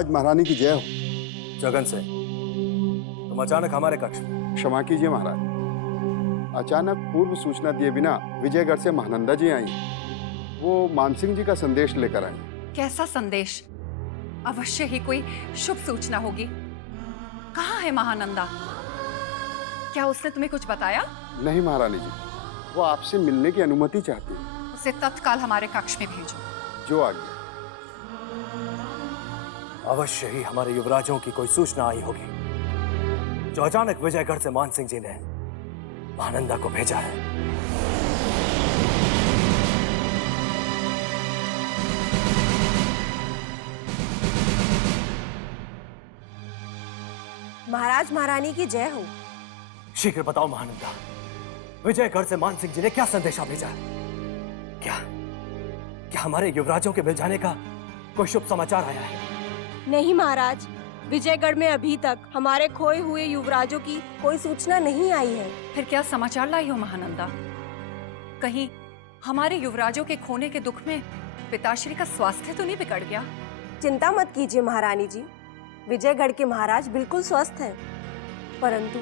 महाराज महारानी की जय हो। जगन से तुम अचानक हमारे कक्ष में? क्षमा कीजिए महाराज, अचानक पूर्व सूचना दिए बिना विजयगढ़ से महानंदा जी आई। वो मानसिंह जी का संदेश लेकर आई। कैसा संदेश? अवश्य ही कोई शुभ सूचना होगी। कहाँ है महानंदा? क्या उसने तुम्हें कुछ बताया? नहीं महारानी जी, वो आपसे मिलने की अनुमति चाहती है। उसे तत्काल हमारे कक्ष में भेजो। जो आज्ञा। अवश्य ही हमारे युवराजों की कोई सूचना आई होगी, जो अचानक विजयगढ़ से मानसिंह जी ने महानंदा को भेजा है। महाराज महारानी की जय हो। शीघ्र बताओ महानंदा, विजयगढ़ से मानसिंह जी ने क्या संदेशा भेजा है? क्या क्या हमारे युवराजों के मिल जाने का कोई शुभ समाचार आया है? नहीं महाराज, विजयगढ़ में अभी तक हमारे खोए हुए युवराजों की कोई सूचना नहीं आई है। फिर क्या समाचार लाई हो महानंदा? कहीं हमारे युवराजों के खोने के दुख में पिताश्री का स्वास्थ्य तो नहीं बिगड़ गया? चिंता मत कीजिए महारानी जी, विजयगढ़ के महाराज बिल्कुल स्वस्थ हैं। परंतु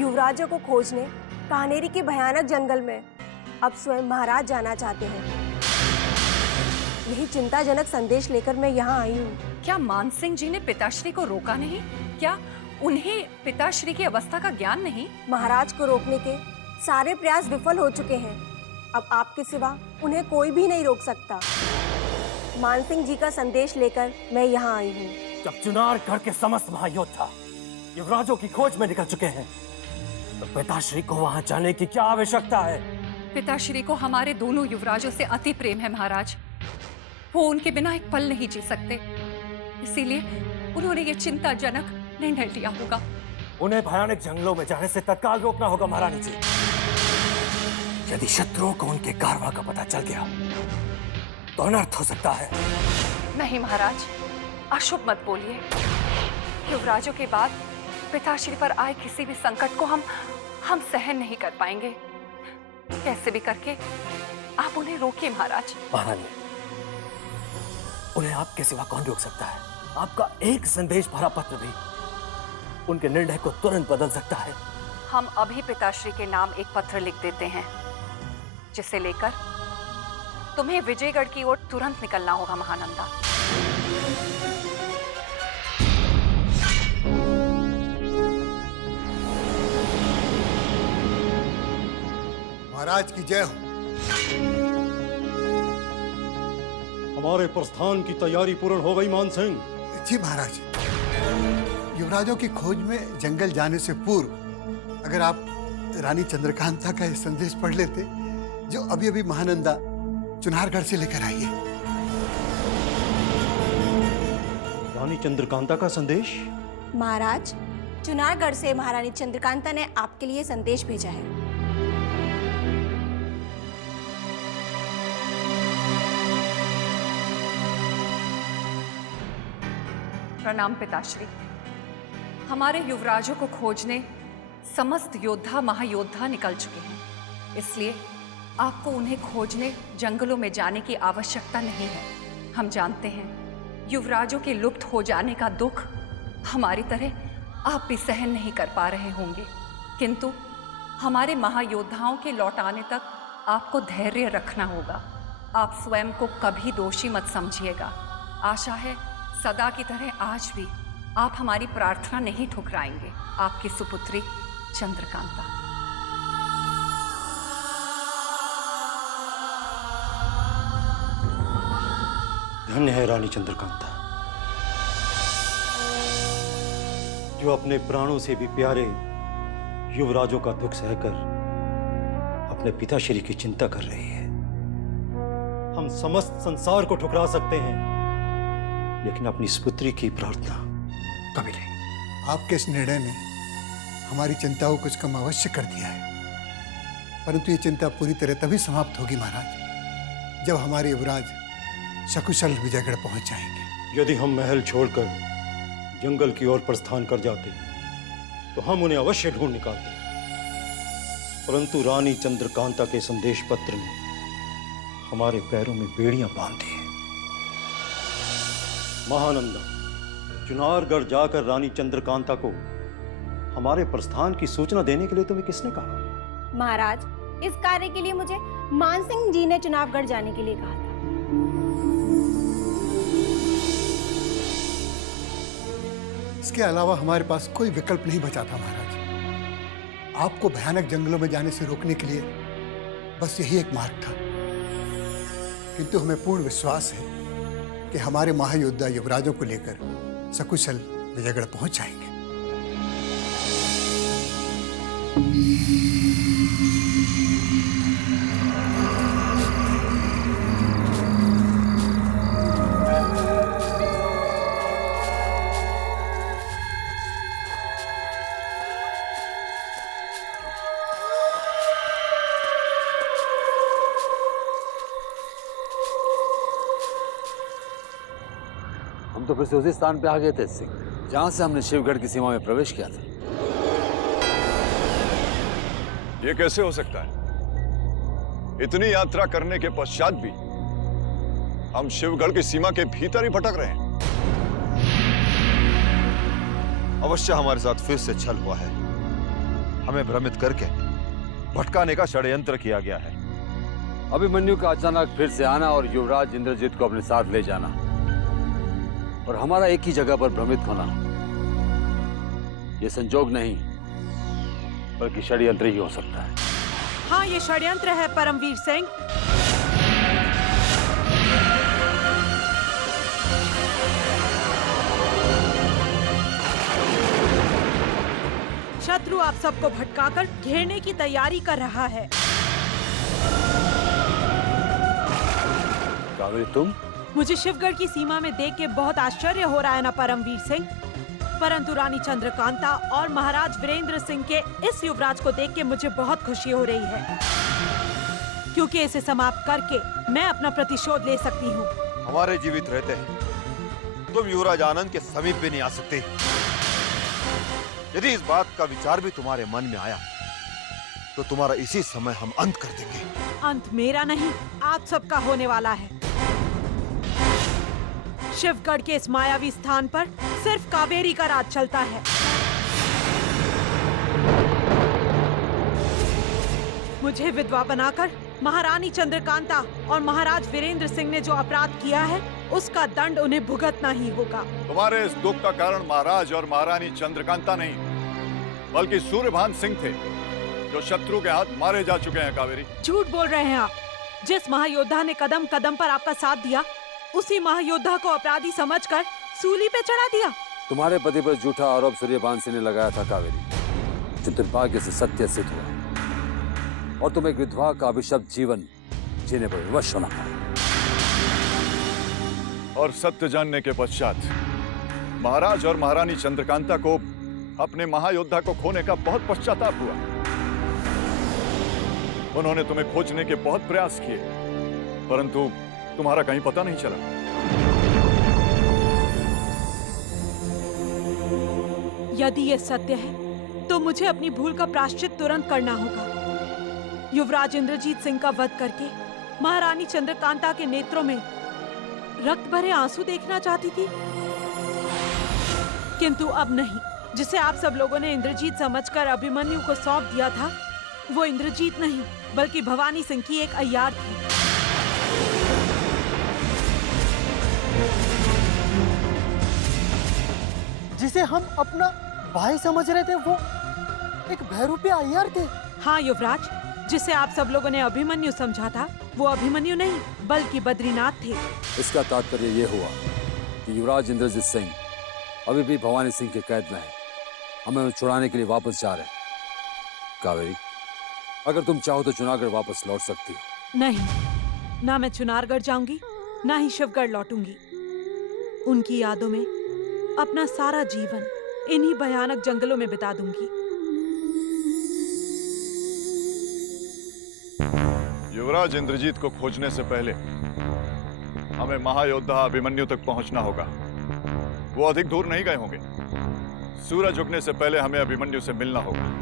युवराजों को खोजने कान्हेरी के भयानक जंगल में अब स्वयं महाराज जाना चाहते हैं। यही चिंताजनक संदेश लेकर मैं यहाँ आई हूँ। क्या मानसिंह जी ने पिताश्री को रोका नहीं? क्या उन्हें पिताश्री की अवस्था का ज्ञान नहीं? महाराज को रोकने के सारे प्रयास विफल हो चुके हैं। अब आपके सिवा उन्हें कोई भी नहीं रोक सकता। मानसिंह जी का संदेश लेकर मैं यहाँ आई हूँ। जब चुनारगढ़ के समस्त महायोद्धा युवराजों की खोज में निकल चुके हैं, तो पिताश्री को वहां जाने की क्या आवश्यकता है? पिताश्री को हमारे दोनों युवराजों से अति प्रेम है महाराज। वो उनके बिना एक पल नहीं जी सकते, इसीलिए उन्होंने ये चिंताजनक निर्णय लिया होगा। उन्हें भयानक जंगलों में जाने से तत्काल रोकना होगा महारानी जी। यदि शत्रुओं को उनके कारवां का पता चल गया तो अनर्थ हो सकता है। नहीं महाराज, अशुभ मत बोलिए। युवराजों के बाद पिताश्री पर आए किसी भी संकट को हम सहन नहीं कर पाएंगे। कैसे भी करके आप उन्हें रोकिए महाराज। महारानी, उन्हें आपके सिवा कौन रोक सकता है? आपका एक संदेश भरा पत्र भी उनके निर्णय को तुरंत बदल सकता है। हम अभी पिताश्री के नाम एक पत्र लिख देते हैं, जिसे लेकर तुम्हें विजयगढ़ की ओर तुरंत निकलना होगा महानंदा। महाराज की जय हो। हमारे प्रस्थान की तैयारी पूर्ण हो गई मानसिंह। जी महाराज, युवराजों की खोज में जंगल जाने से पूर्व अगर आप रानी चंद्रकांता का यह संदेश पढ़ लेते, जो अभी अभी महानंदा चुनारगढ़ से लेकर आई है। रानी चंद्रकांता का संदेश? महाराज, चुनारगढ़ से महारानी चंद्रकांता ने आपके लिए संदेश भेजा है। प्रणाम पिताश्री। हमारे युवराजों को खोजने समस्त योद्धा महायोद्धा निकल चुके हैं, इसलिए आपको उन्हें खोजने जंगलों में जाने की आवश्यकता नहीं है। हम जानते हैं युवराजों के लुप्त हो जाने का दुख हमारी तरह आप भी सहन नहीं कर पा रहे होंगे, किंतु हमारे महायोद्धाओं के लौट आने तक आपको धैर्य रखना होगा। आप स्वयं को कभी दोषी मत समझिएगा। आशा है सदा की तरह आज भी आप हमारी प्रार्थना नहीं ठुकराएंगे। आपकी सुपुत्री चंद्रकांता। धन्य है रानी चंद्रकांता, जो अपने प्राणों से भी प्यारे युवराजों का दुख सहकर अपने पिताश्री की चिंता कर रही है। हम समस्त संसार को ठुकरा सकते हैं, लेकिन अपनी सुपुत्री की प्रार्थना कभी नहीं। आपके इस निर्णय ने हमारी चिंता को कुछ कम अवश्य कर दिया है, परंतु ये चिंता पूरी तरह तभी समाप्त होगी महाराज, जब हमारे युवराज सकुशल विजयगढ़ पहुंच जाएंगे। यदि हम महल छोड़कर जंगल की ओर प्रस्थान कर जाते तो हम उन्हें अवश्य ढूंढ निकालते, परंतु रानी चंद्रकांता के संदेश पत्र ने हमारे पैरों में बेड़ियां बांध दी हैं। महानंदा, चुनारगढ़ जाकर रानी चंद्रकांता को हमारे प्रस्थान की सूचना देने के लिए तुम्हें किसने कहा? महाराज, इस कार्य के लिए मुझे मानसिंह जी ने चुनावगढ़ जाने के लिए कहा था। इसके अलावा हमारे पास कोई विकल्प नहीं बचा था महाराज। आपको भयानक जंगलों में जाने से रोकने के लिए बस यही एक मार्ग था। किंतु हमें पूर्ण विश्वास है कि हमारे महायोद्धा युवराजों को लेकर सकुशल विजयगढ़ पहुंच जाएंगे। हम तो फिर से उसी स्थान पे आ गए थे सिंह, जहां से हमने शिवगढ़ की सीमा में प्रवेश किया था। ये कैसे हो सकता है? इतनी यात्रा करने के पश्चात भी हम शिवगढ़ की सीमा के भीतर ही भटक रहे हैं। अवश्य हमारे साथ फिर से छल हुआ है। हमें भ्रमित करके भटकाने का षड्यंत्र किया गया है। अभिमन्यु का अचानक फिर से आना और युवराज इंद्रजीत को अपने साथ ले जाना और हमारा एक ही जगह पर भ्रमित होना, यह संजोग नहीं बल्कि षड्यंत्र ही हो सकता है। हाँ, ये षड्यंत्र है परमवीर सिंह। शत्रु आप सबको भटकाकर घेरने की तैयारी कर रहा है। कावेरी, तुम? मुझे शिवगढ़ की सीमा में देख के बहुत आश्चर्य हो रहा है ना परमवीर सिंह, परंतु रानी चंद्रकांता और महाराज वीरेंद्र सिंह के इस युवराज को देख के मुझे बहुत खुशी हो रही है, क्योंकि इसे समाप्त करके मैं अपना प्रतिशोध ले सकती हूँ। हमारे जीवित रहते हैं तुम युवराज आनंद के समीप भी नहीं आ सकते। यदि इस बात का विचार भी तुम्हारे मन में आया तो तुम्हारा इसी समय हम अंत कर देंगे। अंत मेरा नहीं, आप सबका होने वाला है। शिवगढ़ के इस मायावी स्थान पर सिर्फ कावेरी का राज चलता है। मुझे विधवा बनाकर महारानी चंद्रकांता और महाराज वीरेंद्र सिंह ने जो अपराध किया है उसका दंड उन्हें भुगतना ही होगा। तुम्हारे इस दुख का कारण महाराज और महारानी चंद्रकांता नहीं बल्कि सूर्यभान सिंह थे, जो शत्रु के हाथ मारे जा चुके हैं। कावेरी, झूठ बोल रहे हैं आप। जिस महायोद्धा ने कदम कदम पर आपका साथ दिया, उसी महायोद्धा को अपराधी समझकर सूली पे चढ़ा दिया। तुम्हारे पति पर झूठा आरोप सूर्यभान सिंह ने लगाया था कावेरी, जो दुर्भाग्य से सत्य सिद्ध हुआ और तुम एक विधवा का अभिशप्त जीवन जीने पर विवश होना पड़ा। और सत्य जानने के पश्चात महाराज और महारानी चंद्रकांता को अपने महायोद्धा को खोने का बहुत पश्चाताप हुआ। उन्होंने तुम्हें खोजने के बहुत प्रयास किए, परंतु तुम्हारा कहीं पता नहीं चला। यदि ये सत्य है तो मुझे अपनी भूल का प्रायश्चित तुरंत करना होगा। युवराज इंद्रजीत सिंह का वध करके महारानी चंद्रकांता के नेत्रों में रक्त भरे आंसू देखना चाहती थी, किंतु अब नहीं। जिसे आप सब लोगों ने इंद्रजीत समझकर अभिमन्यु को सौंप दिया था, वो इंद्रजीत नहीं बल्कि भवानी सिंह की एक अय्यार थी। जिसे हम अपना भाई समझ रहे थे, वो एक भैरूपी अय्यार थे। हाँ युवराज, जिसे आप सब लोगों ने अभिमन्यु समझा था, वो अभिमन्यु नहीं बल्कि बद्रीनाथ थे। इसका तात्पर्य ये हुआ कि युवराज इंद्रजीत सिंह अभी भी भवानी सिंह के कैद में है। हमें उन्हें छुड़ाने के लिए वापस जा रहे हैं। कावेरी, अगर तुम चाहो तो चुनारगढ़ वापस लौट सकती हो। नहीं, ना मैं चुनारगढ़ जाऊंगी, ना ही शिवगढ़ लौटूंगी। उनकी यादों में अपना सारा जीवन इन्हीं भयानक जंगलों में बिता दूंगी। युवराज इंद्रजीत को खोजने से पहले हमें महायोद्धा अभिमन्यु तक पहुंचना होगा। वो अधिक दूर नहीं गए होंगे। सूरज उगने से पहले हमें अभिमन्यु से मिलना होगा।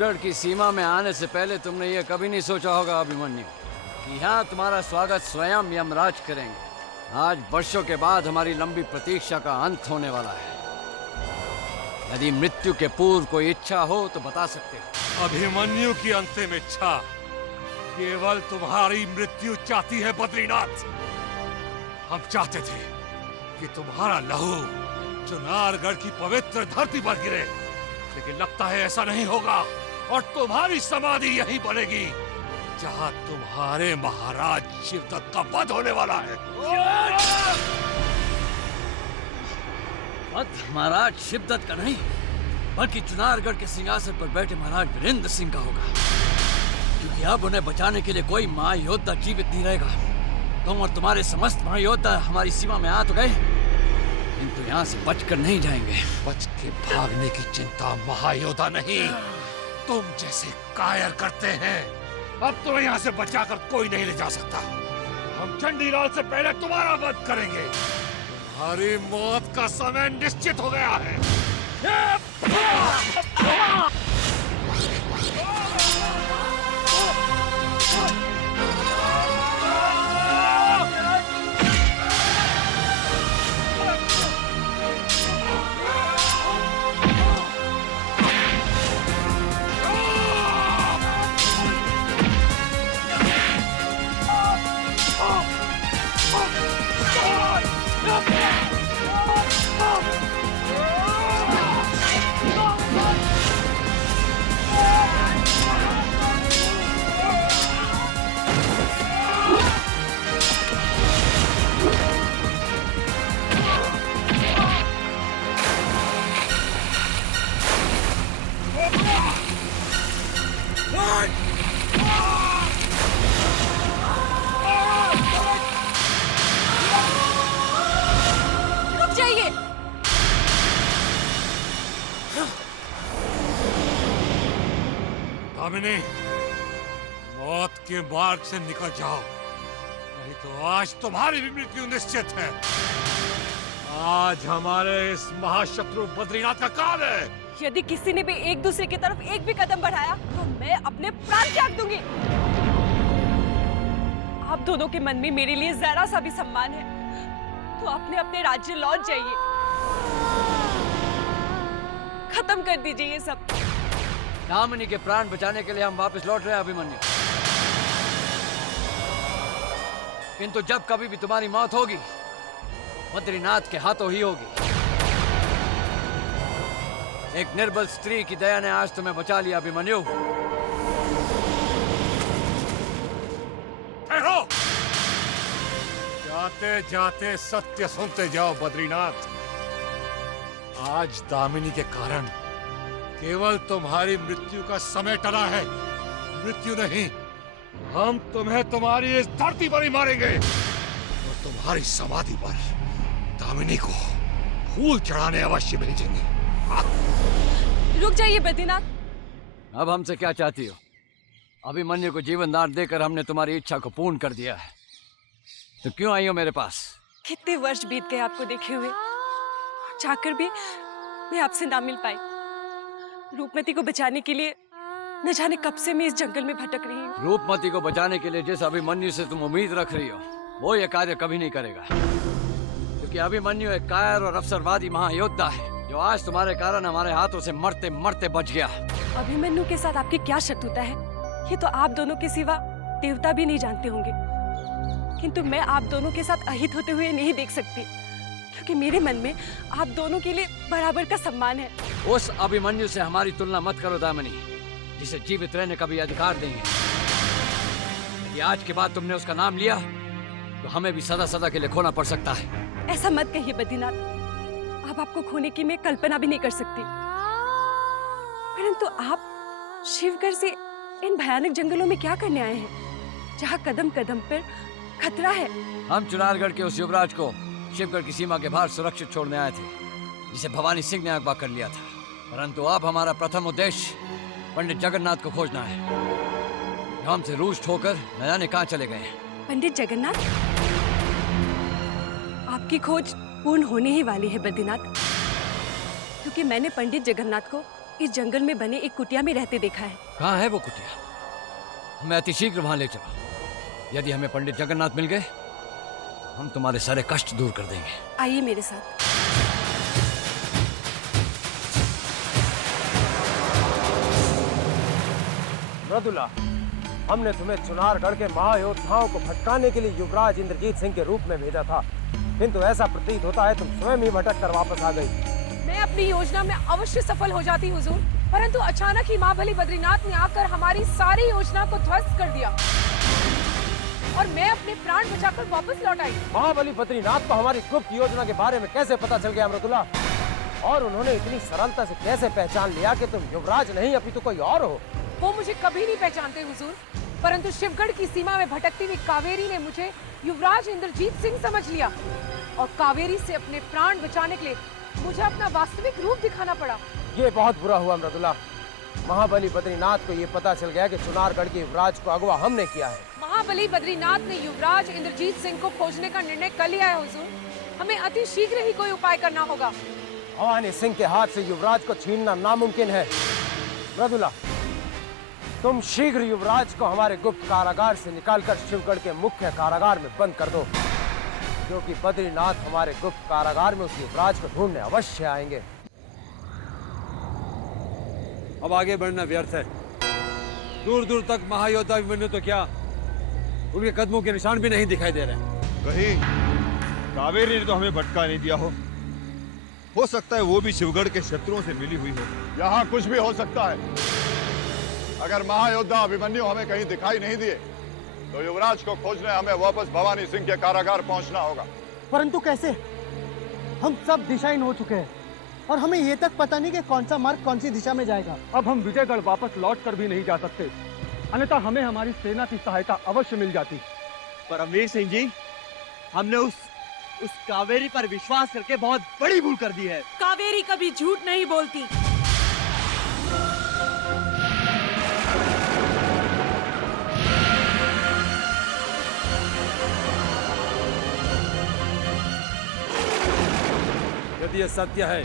शिवगढ़ की सीमा में आने से पहले तुमने ये कभी नहीं सोचा होगा अभिमन्यु कि यहाँ तुम्हारा स्वागत स्वयं यमराज करेंगे। आज वर्षों के बाद हमारी लंबी प्रतीक्षा का अंत होने वाला है। यदि मृत्यु के पूर्व कोई इच्छा हो तो बता सकते हो। अभिमन्यु की अंतिम इच्छा केवल तुम्हारी मृत्यु चाहती है बद्रीनाथ। हम चाहते थे कि तुम्हारा लहू चुनारगढ़ की पवित्र धरती पर गिरे, लेकिन लगता है ऐसा नहीं होगा और तुम्हारी समाधि यहीं बनेगी जहां तुम्हारे महाराज शिवदत्त का वध होने वाला है। वध महाराज शिवदत्त का नहीं, बल्कि चुनारगढ़ के सिंहासन पर बैठे महाराज वीरेंद्र सिंह का होगा, क्योंकि अब उन्हें बचाने के लिए कोई महायोद्धा जीवित नहीं रहेगा। तुम और तुम्हारे समस्त महायोद्धा हमारी सीमा में आ तो गए, किंतु यहाँ से बचकर नहीं जाएंगे। बच के भागने की चिंता महायोद्धा नहीं, तुम जैसे कायर करते हैं। अब तुम्हें यहाँ से बचाकर कोई नहीं ले जा सकता। हम चंडीलाल से पहले तुम्हारा वध करेंगे। तुम्हारी मौत का समय निश्चित हो गया है। रुक जाइए। दामिनी, मौत के मार्ग से निकल जाओ, नहीं तो आज तुम्हारी भी मृत्यु निश्चित है। आज हमारे इस महाशत्रु बद्रीनाथ का काल है। यदि किसी ने भी एक दूसरे की तरफ एक भी कदम बढ़ाया तो मैं अपने प्राण त्याग दूंगी। आप दोनों के मन में मेरे लिए जरा सा भी सम्मान है तो अपने अपने राज्य लौट जाइए। खत्म कर दीजिए ये सब। दामिनी के प्राण बचाने के लिए हम वापस लौट रहे हैं अभिमन्यु, किंतु जब कभी भी तुम्हारी मौत होगी बद्रीनाथ के हाथों ही होगी। एक निर्बल स्त्री की दया ने आज तुम्हें बचा लिया अभिमन्यु। ठहरो, जाते जाते सत्य सुनते जाओ बद्रीनाथ। आज दामिनी के कारण केवल तुम्हारी मृत्यु का समय टला है, मृत्यु नहीं। हम तुम्हें तुम्हारी इस धरती पर ही मारेंगे और तुम्हारी समाधि पर दामिनी को फूल चढ़ाने अवश्य भेजेंगे। रुक जाइए बद्रीनाथ। अब हमसे क्या चाहती हो? अभिमन्यु को जीवन दान देकर हमने तुम्हारी इच्छा को पूर्ण कर दिया है, तो क्यों आई हो मेरे पास? कितने वर्ष बीत गए आपको देखे हुए, चाहकर भी मैं आपसे ना मिल पाई। रूपमती को बचाने के लिए न जाने कब से मैं इस जंगल में भटक रही हूँ। रूपमती को बचाने के लिए जिस अभिमन्यु से तुम उम्मीद रख रही हो वो ये कार्य कभी नहीं करेगा, क्योंकि अभिमन्यु एक कायर और अवसरवादी महायोद्धा है जो आज तुम्हारे कारण हमारे हाथों से मरते मरते बच गया। अभिमन्यु के साथ आपकी क्या शत्रुता है ये तो आप दोनों के सिवा देवता भी नहीं जानते होंगे, किंतु मैं आप दोनों के साथ अहित होते हुए नहीं देख सकती, क्योंकि मेरे मन में आप दोनों के लिए बराबर का सम्मान है। उस अभिमन्यु से हमारी तुलना मत करो दामिनी, जिसे जीवित रहने का भी अधिकार देंगे। यदि आज के बाद तुमने उसका नाम लिया तो हमें भी सदा सदा के लिए खोना पड़ सकता है। ऐसा मत कहिए बद्रीनाथ, अब आपको खोने की मैं कल्पना भी नहीं कर सकती। परंतु आप शिवगढ़ से इन भयानक जंगलों में क्या करने आए हैं, जहाँ कदम कदम पर खतरा है? हम चुनारगढ़ के उस युवराज को शिवगढ़ की सीमा के बाहर सुरक्षित छोड़ने आए थे, जिसे भवानी सिंह ने अगवा कर लिया था। परंतु अब हमारा प्रथम उद्देश्य पंडित जगन्नाथ को खोजना है। हमसे रूष्ट होकर न जाने कहाँ चले गए हैं। पंडित जगन्नाथ, आपकी खोज पूर्ण होने ही वाली है बद्रीनाथ, क्योंकि मैंने पंडित जगन्नाथ को इस जंगल में बने एक कुटिया में रहते देखा है। कहाँ है वो कुटिया? मैं अतिशीघ्र वहां ले चला। यदि हमें पंडित जगन्नाथ मिल गए, हम तुम्हारे सारे कष्ट दूर कर देंगे। आइए मेरे साथ। मृदुला, हमने तुम्हें चुनारगढ़ के महायोद्धाओं को भटकाने के लिए युवराज इंद्रजीत सिंह के रूप में भेजा था, किंतु ऐसा प्रतीत होता है तुम स्वयं ही भटक कर वापस आ गई। मैं अपनी योजना में अवश्य सफल हो जाती हुजूर, परंतु अचानक ही महाबली बद्रीनाथ ने आकर हमारी सारी योजना को ध्वस्त कर दिया और मैं अपने प्राण बचाकर वापस लौट आई। महाबली बद्रीनाथ को हमारी गुप्त योजना के बारे में कैसे पता चल गया मृदुला? और उन्होंने इतनी सरलता से कैसे पहचान लिया कि तुम युवराज नहीं अपितु कोई और हो? वो मुझे कभी नहीं पहचानते हुजूर, परंतु शिवगढ़ की सीमा में भटकती हुई कावेरी ने मुझे युवराज इंद्रजीत सिंह समझ लिया और कावेरी से अपने प्राण बचाने के लिए मुझे अपना वास्तविक रूप दिखाना पड़ा। ये बहुत बुरा हुआ मृदुला। महाबली बद्रीनाथ को ये पता चल गया कि चुनारगढ़ के युवराज को अगवा हमने किया है। महाबली बद्रीनाथ ने युवराज इंद्रजीत सिंह को खोजने का निर्णय कर लिया है हुजूर। हमें अति शीघ्र ही कोई उपाय करना होगा। भवानी सिंह के हाथ से युवराज को छीनना नामुमकिन है। मृदुला, तुम शीघ्र युवराज को हमारे गुप्त कारागार से निकालकर शिवगढ़ के मुख्य कारागार में बंद कर दो, क्योंकि बद्रीनाथ हमारे गुप्त कारागार में उस युवराज को ढूंढने अवश्य आएंगे। अब आगे बढ़ना व्यर्थ है। दूर दूर तक महायोद्धा अभिमन्यु तो क्या, उनके कदमों के निशान भी नहीं दिखाई दे रहे। कहीं कावेरी ने तो हमें भटका नहीं दिया हो सकता है वो भी शिवगढ़ के शत्रुओं से मिली हुई हो। यहाँ कुछ भी हो सकता है। अगर महायोद्धा अभिमन्यु हमें कहीं दिखाई नहीं दिए तो युवराज को खोजने हमें वापस भवानी सिंह के कारागार पहुंचना होगा। परंतु कैसे? हम सब दिशाहीन हो चुके हैं और हमें ये तक पता नहीं कि कौन सा मार्ग कौन सी दिशा में जाएगा। अब हम विजयगढ़ वापस लौट कर भी नहीं जा सकते, अन्यथा हमें हमारी सेना की सहायता अवश्य मिल जाती। परमवीर सिंह जी, हमने उस कावेरी पर विश्वास करके बहुत बड़ी भूल कर दी है। कावेरी कभी झूठ नहीं बोलती। यदि यह सत्य है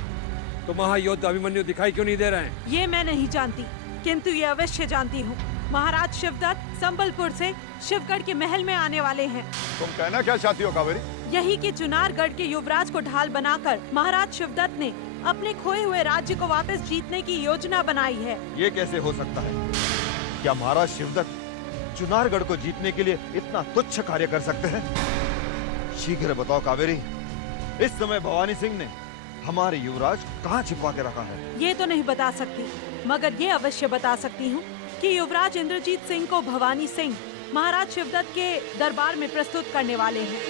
तो महायोद्धा अभिमन्यु दिखाई क्यों नहीं दे रहे हैं? ये मैं नहीं जानती, किंतु ये अवश्य जानती हूँ। महाराज शिवदत्त संबलपुर से शिवगढ़ के महल में आने वाले हैं। तुम कहना क्या चाहती हो कावेरी? यही कि चुनारगढ़ के युवराज को ढाल बनाकर महाराज शिवदत्त ने अपने खोए हुए राज्य को वापस जीतने की योजना बनाई है। ये कैसे हो सकता है? क्या महाराज शिवदत्त चुनारगढ़ को जीतने के लिए इतना तुच्छ कार्य कर सकते हैं? शीघ्र बताओ कावेरी, इस समय भवानी सिंह ने हमारे युवराज कहाँ छिपा के रखा है? ये तो नहीं बता सकती, मगर ये अवश्य बता सकती हूँ कि युवराज इंद्रजीत सिंह को भवानी सिंह महाराज शिवदत्त के दरबार में प्रस्तुत करने वाले हैं।